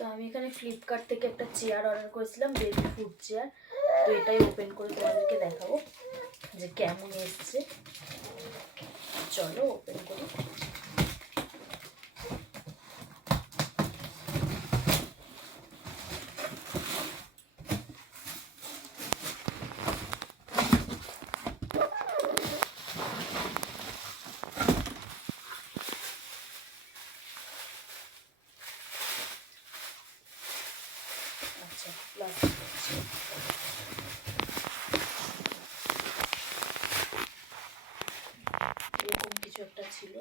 তো আমি এখানে ফ্লিপকার্ট থেকে একটা চেয়ার অর্ডার করেছিলাম, বেবি ফুড চেয়ার। তো এটাই ওপেন করে তোমাদেরকে দেখাবো যে কেমন এসছে। চলো ওপেন করি। আচ্ছা, প্লাস্টিক আছে, এরকম কিছু একটা ছিল।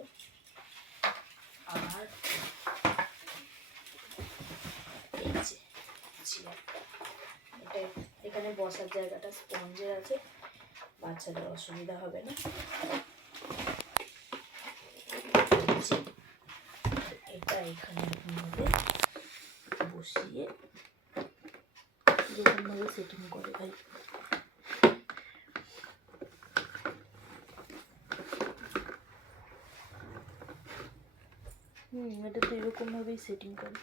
আর এই যে চেয়ারটা, এটা এখানে বসার জায়গাটা স্পঞ্জের আছে, বাচ্চাদের অসুবিধা হবে না। এটা এখানে এরকমভাবে বসিয়ে এরকমভাবে সেটিং করে ভাই। এটা তো এরকমভাবেই সেটিং করে।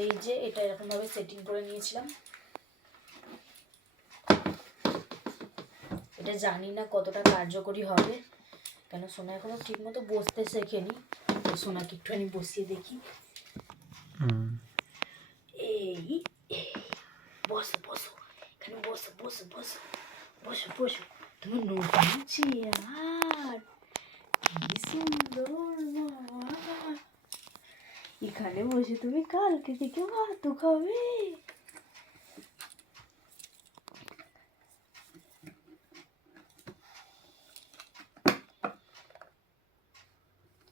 এই যে এটা এরকমভাবে সেটিং করে নিয়েছিলাম। এটা জানি না কতটা কার্যকরী হবে, কেন সোনা এখনো ঠিক মতো বসতে শেখেনি। তো সোনাকে একটুখানি বসিয়ে দেখি। এই বসো বসো, এখানে বসো বসো বসো বসো বসো। তুমি নতুন চেয়ার, কি সুন্দর মা। এখানে বসে তুমি কালকে থেকে ভাতও খাবে।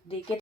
দেখে